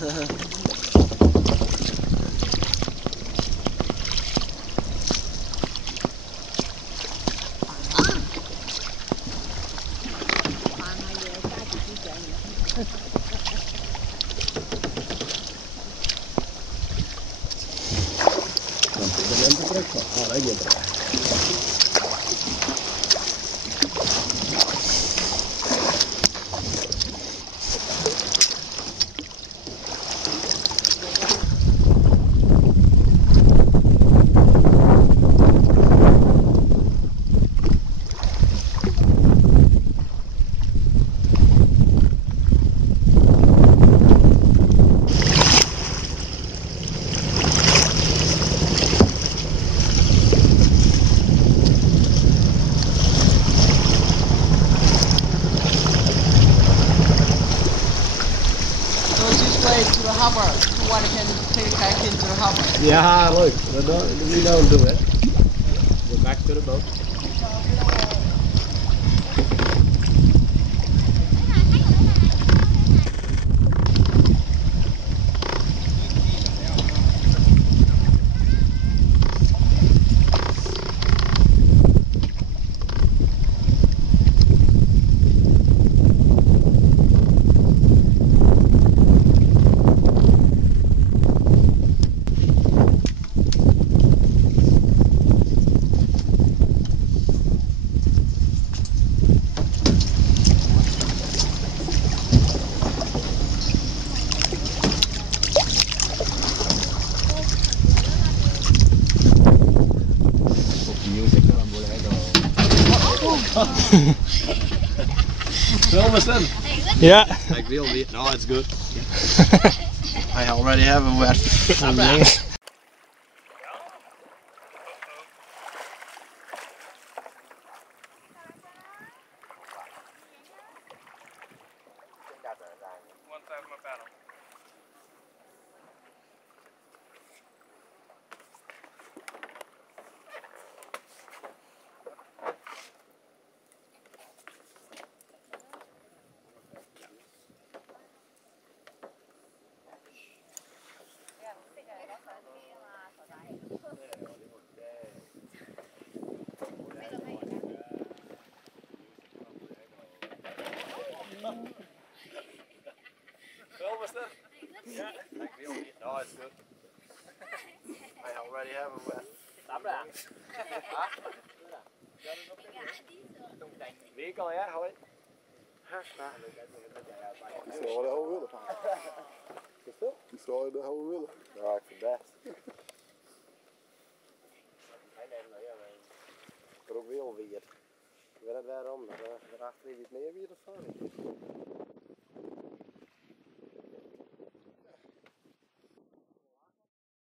Ja, det går bra. To the harbor. One can take a kayaking to the harbor. Ja, leuk. We don't do it. We're back to the boat. Film is in. Yeah. Like we'll be. No, it's good. I already have a wet feeling. One side of my paddle. Film is in. Yeah. Like we'll be. No, it's good. I already have a wet. Wie kan jij hoi? You saw the whole wheel of You saw the whole wheel. Ja, ik vind best. Er ook weer weer. Ik weet het waarom, maar erachter is het meer weer of zo.